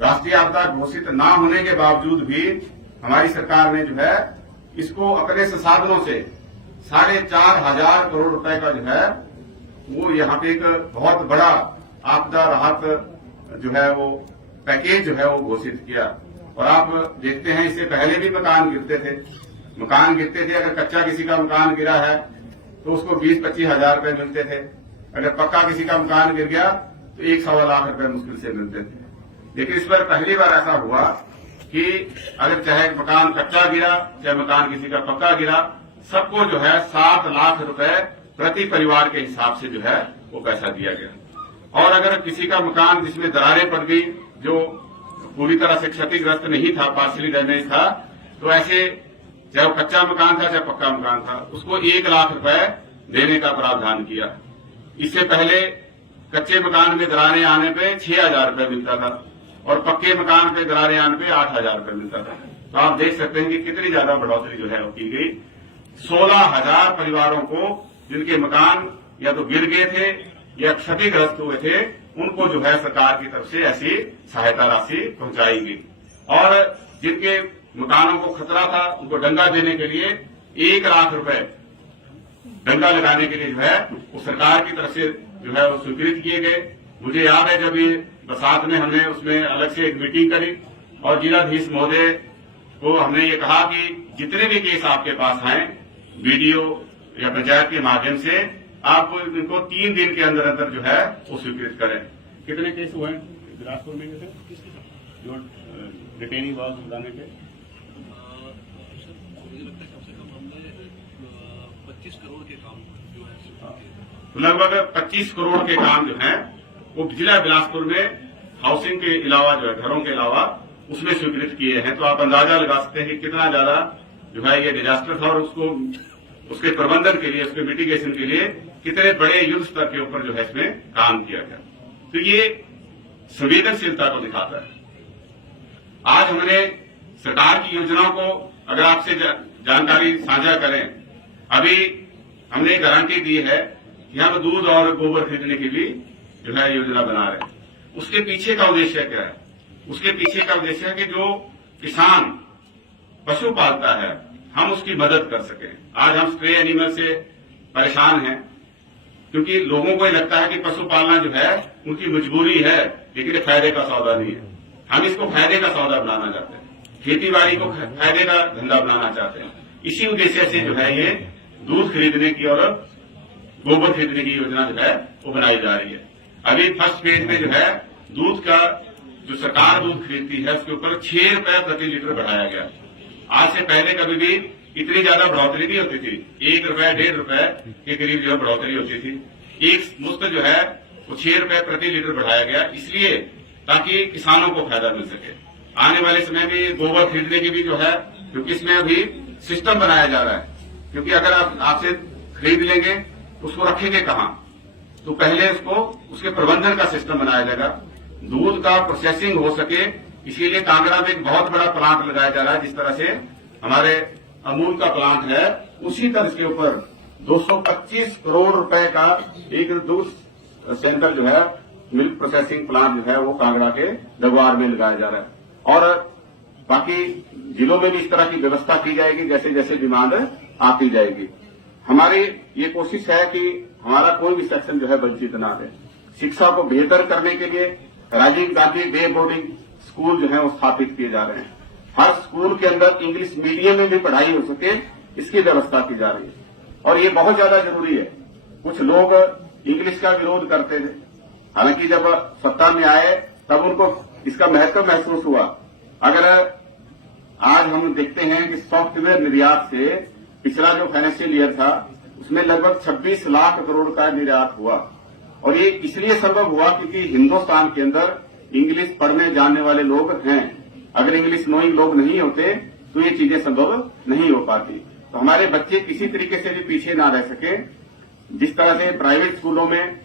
राष्ट्रीय आपदा घोषित न होने के बावजूद भी हमारी सरकार ने जो है इसको अपने संसाधनों से 4,500 करोड़ रुपए का जो है वो यहाँ पे एक बहुत बड़ा आपदा राहत जो है वो पैकेज जो है वो घोषित किया। और आप देखते हैं इससे पहले भी मकान गिरते थे। अगर कच्चा किसी का मकान गिरा है तो उसको 20-25 हजार रुपए मिलते थे। अगर पक्का किसी का मकान गिर गया तो 1-1.25 लाख रुपए मुश्किल से मिलते थे। लेकिन इस बार पहली बार ऐसा हुआ कि अगर चाहे मकान कच्चा गिरा चाहे मकान किसी का पक्का गिरा, सबको जो है 7 लाख रुपए प्रति परिवार के हिसाब से जो है वो पैसा दिया गया। और अगर किसी का मकान जिसमें दरारें पड़ गई, जो पूरी तरह से क्षतिग्रस्त नहीं था, पार्शियली डैमेज था, तो ऐसे चाहे वो कच्चा मकान था चाहे पक्का मकान था, उसको 1 लाख रुपए देने का प्रावधान किया। इससे पहले कच्चे मकान में दरारें आने पे 6,000 रुपए मिलता था और पक्के मकान पे दरारें आने पे 8,000 रुपए मिलता था। तो आप देख सकते हैं कि कितनी ज्यादा बढ़ोतरी जो है वो की गई। 16,000 परिवारों को जिनके मकान या तो गिर गए थे या क्षतिग्रस्त हुए थे, उनको जो है सरकार की तरफ से ऐसी सहायता राशि पहुंचाई गई। और जिनके मकानों को खतरा था उनको डंगा देने के लिए 1 लाख रुपए डंगा लगाने के लिए जो है वो सरकार की तरफ से जो है वो स्वीकृत किए गए। मुझे याद है जब ये साथ में हमने उसमें अलग से एक मीटिंग करी और जिलाधीश महोदय को हमने ये कहा कि जितने भी केस आपके पास आए वीडियो या पंचायत के माध्यम से आप इनको 3 दिन के अंदर अंदर जो है वो स्वीकृत करें। कितने केस हुए हैं बिलासपुर में जो डिटेनिंग वाल सुधारने के? लगभग 25 करोड़ के काम जो है वो जिला बिलासपुर में हाउसिंग के अलावा जो है घरों के अलावा उसमें स्वीकृत किए हैं। तो आप अंदाजा लगा सकते हैं कि कितना ज्यादा जो है ये डिजास्टर था और उसके प्रबंधन के लिए, उसके मिटिगेशन के लिए कितने बड़े युद्ध स्तर के ऊपर जो है इसमें काम किया गया। तो ये संवेदनशीलता को दिखाता है। आज हमने सरकार की योजनाओं को अगर आपसे जानकारी साझा करें, अभी हमने एक गारंटी दी है कि हम दूध और गोबर खरीदने की भी जो है योजना बना रहे हैं। उसके पीछे का उद्देश्य क्या है? उसके पीछे का उद्देश्य है कि जो किसान पशु पालता है हम उसकी मदद कर सकें। आज हम स्ट्रे एनिमल से परेशान हैं क्योंकि लोगों को ये लगता है कि पशु पालना जो है उनकी मजबूरी है, लेकिन ये फायदे का सौदा नहीं है। हम इसको फायदे का सौदा बनाना चाहते हैं, खेती बाड़ी को फायदे का धंधा बनाना चाहते हैं। इसी उद्देश्य से जो है ये दूध खरीदने की और गोबर खरीदने की योजना जो है वो बनाई जा रही है। अभी फर्स्ट फेज में जो है दूध का जो सरकार दूध खरीदती है उसके ऊपर 6 रुपए प्रति लीटर बढ़ाया गया। आज से पहले कभी भी इतनी ज्यादा बढ़ोतरी नहीं होती थी। 1 रुपए 1.5 रुपए के करीब जो है बढ़ोतरी होती थी। एक मुश्त जो है वो 6 रुपए प्रति लीटर बढ़ाया गया, इसलिए ताकि किसानों को फायदा मिल सके। आने वाले समय में गोबर खरीदने की भी जो है, क्योंकि इसमें अभी सिस्टम बनाया जा रहा है, क्योंकि अगर आप आपसे खरीद लेंगे तो उसको रखेंगे कहाँ, तो पहले उसके प्रबंधन का सिस्टम बनाया जाएगा, दूध का प्रोसेसिंग हो सके। इसीलिए कांगड़ा में एक बहुत बड़ा प्लांट लगाया जा रहा है। जिस तरह से हमारे अमूल का प्लांट है, उसी तरह के ऊपर 225 करोड़ रुपए का एक दूध सेंटर जो है, मिल्क प्रोसेसिंग प्लांट जो है वो कांगड़ा के डगवार में लगाया जा रहा है। और बाकी जिलों में भी इस तरह की व्यवस्था की जाएगी जैसे जैसे डिमांड आती जाएगी। हमारी ये कोशिश है कि हमारा कोई भी सेक्शन जो है वंचित ना रहे। शिक्षा को बेहतर करने के लिए Rajiv Gandhi day boarding school जो है वो स्थापित किए जा रहे हैं। हर स्कूल के अंदर इंग्लिश मीडियम में भी पढ़ाई हो सके, इसकी व्यवस्था की जा रही है। और ये बहुत ज्यादा जरूरी है। कुछ लोग इंग्लिश का विरोध करते थे, हालांकि जब सत्ता में आए तब उनको इसका महत्व महसूस हुआ। अगर आज हम देखते हैं कि सॉफ्टवेयर निर्यात से पिछला जो फाइनेंशियल ईयर था उसमें लगभग 26 लाख करोड़ का निर्यात हुआ। और ये इसलिए संभव हुआ क्योंकि हिंदुस्तान के अंदर इंग्लिश पढ़ने जानने वाले लोग हैं। अगर इंग्लिश नोइंग लोग नहीं होते तो ये चीजें संभव नहीं हो पाती। तो हमारे बच्चे किसी तरीके से भी पीछे ना रह सके। जिस तरह से प्राइवेट स्कूलों में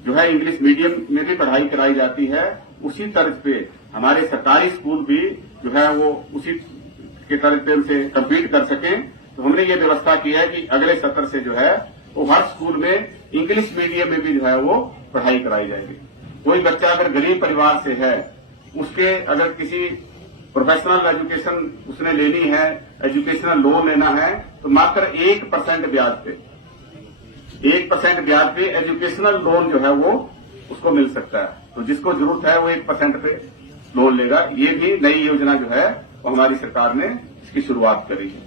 जो है इंग्लिश मीडियम में भी पढ़ाई कराई जाती है, उसी तर्ज पे हमारे सरकारी स्कूल भी जो है वो उसी के तर्ज से कम्पीट कर सकें। तो हमने ये व्यवस्था की है कि अगले सत्र से जो है वो हर स्कूल में इंग्लिश मीडियम में भी जो है वो पढ़ाई कराई जाएगी। कोई बच्चा अगर गरीब परिवार से है, उसके अगर किसी प्रोफेशनल एजुकेशन उसने लेनी है, एजुकेशनल लोन लेना है, तो मात्र 1% ब्याज पे एजुकेशनल लोन जो है वो उसको मिल सकता है। तो जिसको जरूरत है वो 1% पे लोन लेगा। ये भी नई योजना जो है वो हमारी सरकार ने इसकी शुरुआत करी है,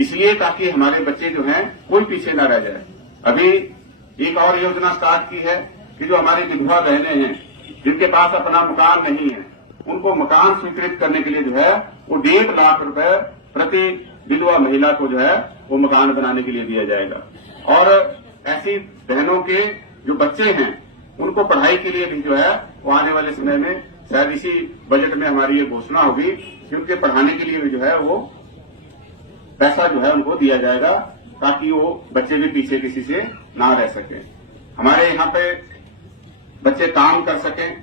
इसलिए ताकि हमारे बच्चे जो हैं कोई पीछे न रह जाए। अभी एक और योजना स्टार्ट की है कि जो हमारी विधवा बहनें हैं जिनके पास अपना मकान नहीं है, उनको मकान स्वीकृत करने के लिए जो है वो 1.5 लाख रुपए प्रति विधवा महिला को जो है वो मकान बनाने के लिए दिया जाएगा। और ऐसी बहनों के जो बच्चे हैं उनको पढ़ाई के लिए भी जो है वो आने वाले समय में शायद इसी बजट में हमारी ये घोषणा होगी कि उनके पढ़ाने के लिए भी जो है वो पैसा जो है उनको दिया जाएगा, ताकि वो बच्चे भी पीछे किसी से ना रह सके। हमारे यहाँ पे बच्चे काम कर सकें,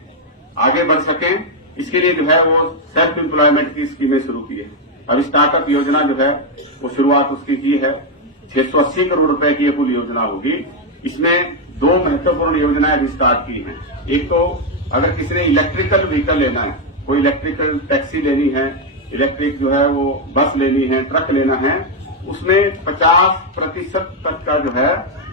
आगे बढ़ सकें, इसके लिए जो है वो सेल्फ एम्प्लॉयमेंट की स्कीमें शुरू की है। अब स्टार्टअप योजना जो है वो शुरुआत उसकी की है। 680 करोड़ रुपए की ये कुल योजना होगी। इसमें 2 महत्वपूर्ण योजनाएं भी स्टार्ट की हैं। एक तो अगर किसी ने इलेक्ट्रिकल व्हीकल लेना है, कोई इलेक्ट्रिकल टैक्सी लेनी है, इलेक्ट्रिक जो है वो बस लेनी है, ट्रक लेना है, उसमें 50% तक का जो है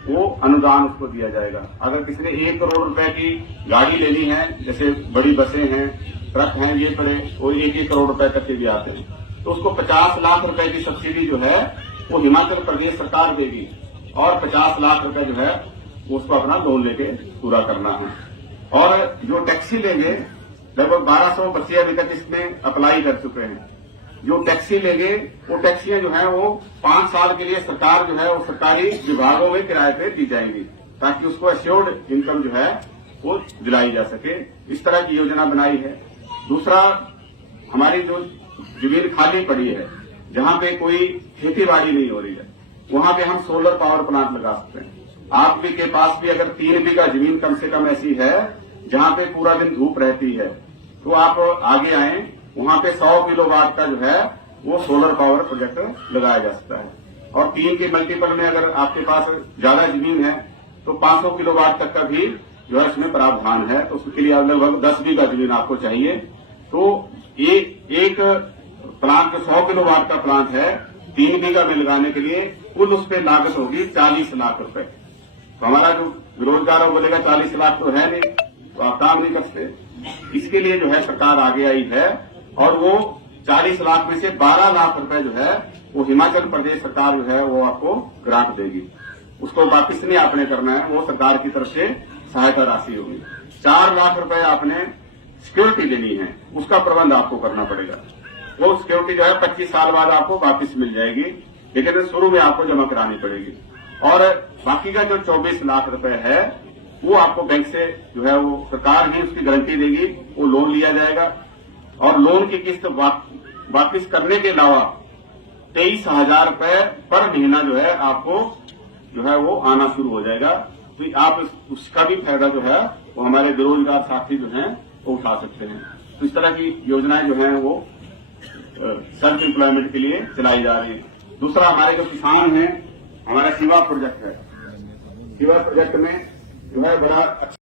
वो अनुदान उसको दिया जाएगा। अगर किसी ने 1 करोड़ रुपए की गाड़ी लेनी है, जैसे बड़ी बसें हैं, ट्रक हैं, ये बड़े वो 1-1 करोड़ रुपए तक के भी आते हैं, तो उसको 50 लाख रुपए की सब्सिडी जो है वो हिमाचल प्रदेश सरकार देगी और 50 लाख रुपए जो है वो उसको अपना लोन लेके पूरा करना है। और जो टैक्सी लेंगे, लगभग 1200 बच्चे अभी तक इसमें अप्लाई कर चुके हैं। जो टैक्सी लेंगे वो टैक्सियां जो है वो 5 साल के लिए सरकार जो है वो सरकारी विभागों में किराए पे दी जाएंगी, ताकि उसको एश्योर्ड इनकम जो है वो दिलाई जा सके। इस तरह की योजना बनाई है। दूसरा, हमारी जो जमीन खाली पड़ी है, जहां पे कोई खेती बाड़ी नहीं हो रही है, वहां पे हम सोलर पावर प्लांट लगा सकते हैं। आप भी के पास भी अगर 3 बीघा जमीन कम से कम ऐसी है जहां पे पूरा दिन धूप रहती है, तो आप आगे आए, वहां पे 100 किलोवाट का जो है वो सोलर पावर प्रोजेक्ट लगाया जा सकता है। और 3 के मल्टीपल में अगर आपके पास ज्यादा जमीन है तो 500 किलोवाट तक का भी जो है इसमें प्रावधान है। तो उसके लिए लगभग 10 बीघा जमीन आपको चाहिए। तो एक प्लांट जो 100 किलोवाट का प्लांट है, 3 बीघा में लगाने के लिए कुल उस पर लागत होगी 40 लाख रुपए। तो हमारा जो बेरोजगार है बोलेगा 40 लाख तो है नहीं, तो आप काम नहीं कर सकते। इसके लिए जो है सरकार आगे आई है और वो 40 लाख में से 12 लाख रुपए जो है वो हिमाचल प्रदेश सरकार जो है वो आपको ग्रांट देगी। उसको वापिस नहीं आपने करना है, वो सरकार की तरफ से सहायता राशि होगी। 4 लाख रुपए आपने सिक्योरिटी लेनी है, उसका प्रबंध आपको करना पड़ेगा। वो सिक्योरिटी जो है 25 साल बाद आपको वापिस मिल जाएगी, लेकिन शुरू में आपको जमा करानी पड़ेगी। और बाकी का जो 24 लाख रुपए है वो आपको बैंक से जो है वो सरकार ही उसकी गारंटी देगी, वो लोन लिया जाएगा। और लोन की किस्त वापिस करने के अलावा 23,000 रुपए पर महीना जो है आपको जो है वो आना शुरू हो जाएगा। तो आप उसका भी फायदा जो है वो हमारे बेरोजगार साथी जो हैं वो उठा सकते हैं। तो इस तरह की योजनाएं जो हैं वो सेल्फ एम्प्लॉयमेंट के लिए चलाई जा रही है। दूसरा, हमारे जो किसान हैं, हमारा शिवा प्रोजेक्ट है। शिवा प्रोजेक्ट में जो है बड़ा अच्छा